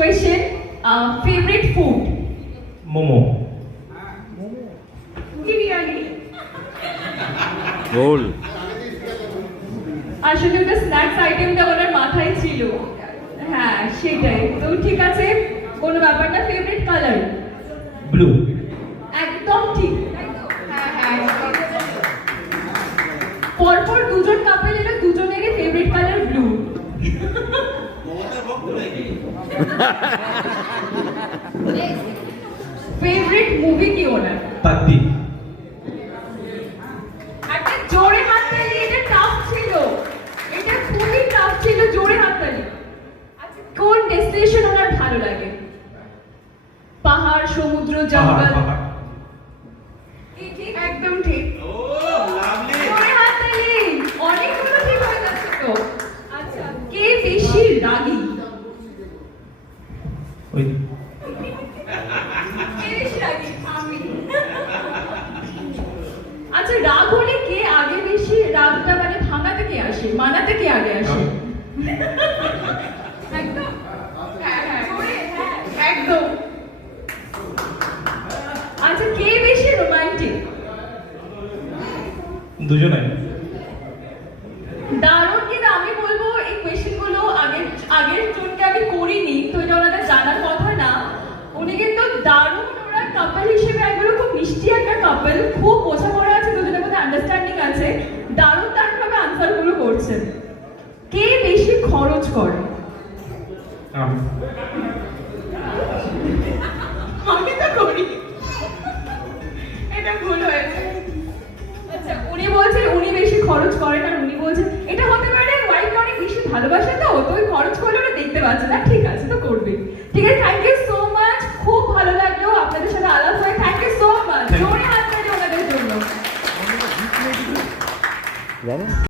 question. Favorite food? Momo. Biryani. গোল আসলে ওটা snacks আইটেমটা ওনার মাথায় ছিল। হ্যাঁ সেটাই তো ঠিক আছে, কোনো ব্যাপার না। Favourite colour? Blue. একদম ঠিক। হ্যাঁ হ্যাঁ, পরপর দুজন কাপল এলো, দুজনেরই favourite colour blue. Favourite movie কি ওনার? Patti. একটা জোরে হাততালি, এটা টাফ ছিল, এটা খুবই টাফ ছিল, জোরে হাততালি। আচ্ছা কোন ডেস্টিনেশন ওনার ভালো লাগে? পাহাড়, সমুদ্র, জঙ্গল? পাহাড়। ঠিক, একদম ঠিক। জোরে হাততালি, অনেকগুলো ঠিক হয়ে যাচ্ছে তো। আচ্ছা কে বেশি রাগী? ওই কে বেশি রাগী? আমি। আচ্ছা রাগ হলে কে আগে বেশি, রাগটা মানে ভাঙাতে কে আসে, মানাতে কে আগে আসে? একদম। হ্যাঁ হ্যাঁ, একদম। আচ্ছা কে বেশি রোমান্টিক? দুজনে। দারুণ, কিন্তু আমি বলবো এই কোয়েশ্চেন গুলো আগের জনকে আমি করিনি, তো এটা ওনাদের জানার কথা না। উনি কিন্তু দারুণ, ওরা কাপল হিসেবে একগুলো খুব মিষ্টি একটা কাপল, খুব বোঝাপড়া আছে, দুজনের মধ্যে আন্ডারস্ট্যান্ডিং আছে, দারুণ দারুণ ভাবে আনসার গুলো করছেন। কে বেশি খরচ করে? আমি। আমি তো করি, এটা ভুল হয়েছে। আচ্ছা উনি বলছেন উনি বেশি খরচ করেন, আর উনি বলছেন এটা হতে পারে ওয়াইফ অনেক বেশি ভালোবাসে তো ওই খরচ করলে ওরা দেখতে পাচ্ছে না। ঠিক আছে, তো করবে। ঠিক আছে, থ্যাংক ইউ সো মাচ, খুব ভালো লাগলো আপনাদের সাথে আলাপ হয়ে। থ্যাংক ইউ সো মাচ, জোরে হাত তালি ওনাদের জন্য।